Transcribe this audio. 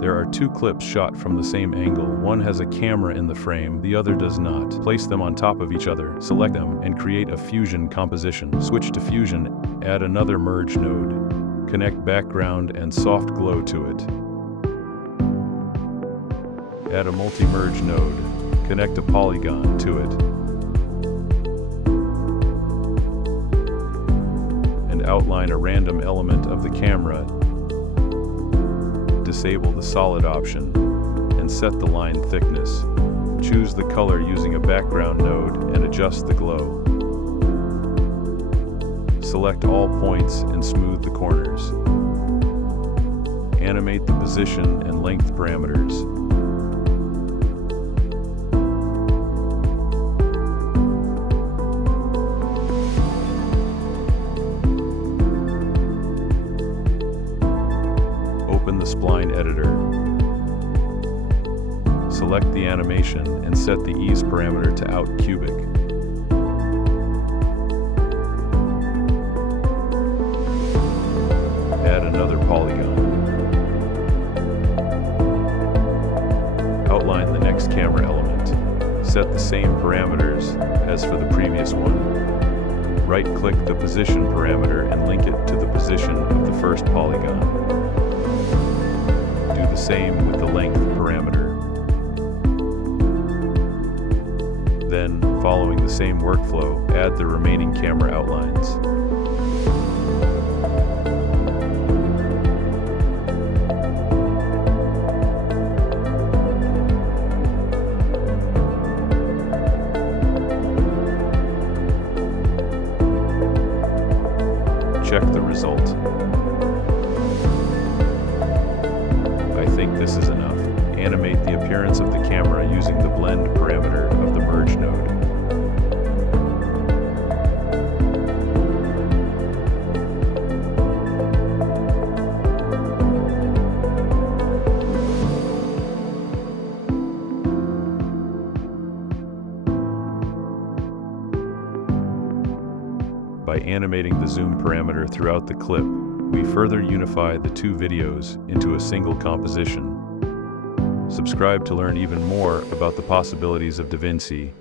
There are two clips shot from the same angle. One has a camera in the frame, the other does not. Place them on top of each other, select them, and create a fusion composition. Switch to fusion, add another merge node. Connect background and soft glow to it. Add a multi-merge node. Connect a polygon to it. And outline a random element of the camera. Disable the solid option and set the line thickness. Choose the color using a background node and adjust the glow. Select all points and smooth the corners. Animate the position and length parameters. Open the spline editor. Select the animation and set the ease parameter to out cubic. Add another polygon. Outline the next camera element. Set the same parameters as for the previous one. Right-click the position parameter and link it to the position of the first polygon. Do the same with the length parameter. Then, following the same workflow, add the remaining camera outlines. Check the result. I think this is enough. Animate the appearance of the camera using the blend parameter of the merge node. By animating the zoom parameter throughout the clip, we further unify the two videos into a single composition. Subscribe to learn even more about the possibilities of DaVinci.